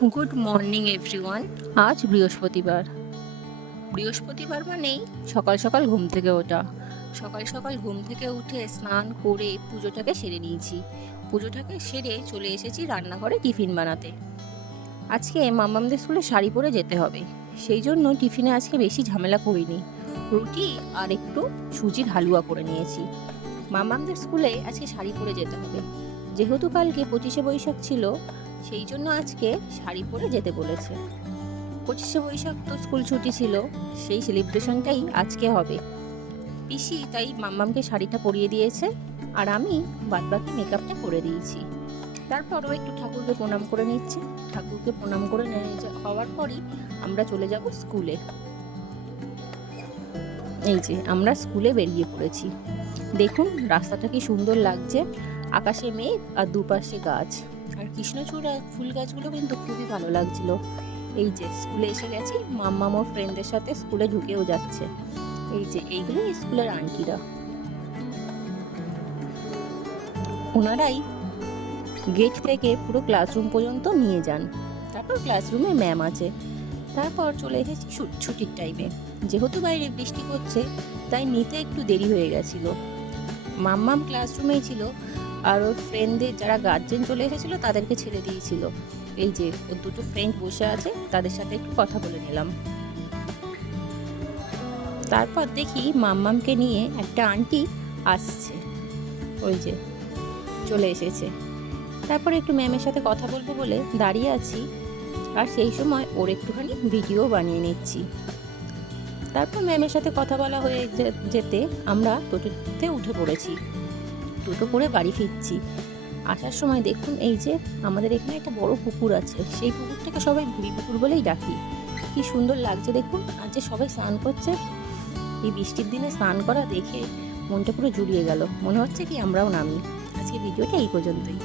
Good morning everyone. আজ বৃহস্পতিবার। বৃহস্পতিবার মানেই সকাল সকাল ঘুম থেকে ওঠা। সকাল সকাল ঘুম থেকে উঠে স্নান করে পুজোটাকে সেরে নিয়েছি। পুজোটাকে সেরে চলে এসেছি রান্নাঘরে টিফিন বানাতে। আজকে মাম্মামদের স্কুলে শাড়ি পরে যেতে হবে, সেই জন্য টিফিনে আজকে বেশি ঝামেলা করিনি। রুটি আর একটু সুজির হালুয়া করে নিয়েছি। মাম্মামদের স্কুলে আজকে শাড়ি পরে যেতে হবে, যেহেতু কালকে 25শে বৈশাখ ছিল, সেই জন্য আজকে শাড়ি পরে যেতে বলেছে। 25শে বৈশাখ তো স্কুল ছুটি ছিল, সেই সেলিব্রেশনটাই আজকে হবে। পিসি তাই মাম্মামকে শাড়িটা পরিয়ে দিয়েছে, আর আমি বাদবাকি মেকআপটা করে দিয়েছি। তারপরও একটু ঠাকুরকে প্রণাম করে নিচ্ছে। ঠাকুরকে প্রণাম করে হওয়ার পরই আমরা চলে যাব স্কুলে। এই যে আমরা স্কুলে বেরিয়ে পড়েছি। দেখুন রাস্তাটা কি সুন্দর লাগছে, আকাশে মেঘ আর দুপাশে গাছ, আর কৃষ্ণচূড়া ফুল গাছগুলো কিন্তু খুবই ভালো লাগছিল। এই যে স্কুলে এসে গেছি, মাম্মাম ওর ফ্রেন্ডদের সাথে স্কুলে ঢুকেও যাচ্ছে। এই যে এইগুলো স্কুলের আন্টিরা, ওনারাই গেট থেকে পুরো ক্লাসরুম পর্যন্ত নিয়ে যান। তারপর ক্লাসরুমে ম্যাম আছে। তারপর চলে এসেছি ছুটির টাইমে। যেহেতু বাইরে বৃষ্টি হচ্ছে, তাই নিতে একটু দেরি হয়ে গেছিলো। মাম্মাম ক্লাসরুমেই ছিল, আর ওর ফ্রেন্ডদের যারা গার্জেন চলে এসেছিল তাদেরকে ছেড়ে দিয়েছিল। এই যে ওর দুটো ফ্রেন্ড বসে আছে, তাদের সাথে একটু কথা বলে নিলাম। তারপর দেখি মাম্মামকে নিয়ে একটা আন্টি আসছে, ওই যে চলে এসেছে। তারপর একটু ম্যামের সাথে কথা বলবো বলে দাঁড়িয়ে আছি, আর সেই সময় ওর একটুখানি ভিডিও বানিয়ে নিচ্ছি। তারপর ম্যামের সাথে কথা বলা হয়ে যেতে আমরা টোটোতে উঠে পড়েছি। টোটো করে বাড়ি ফিরছি। আসার সময় দেখুন এই যে আমাদের এখানে একটা বড় পুকুর আছে, সেই পুকুরটাকে সবাই ভুড়ি পুকুর বলেই ডাকি। কি সুন্দর লাগছে দেখুন, আর যে সবাই স্নান করছে। এই বৃষ্টির দিনে স্নান করা দেখে মনটা পুরো জুড়িয়ে গেল, মনে হচ্ছে কি আমরাও নামি। আজকে ভিডিওটা এই পর্যন্তই।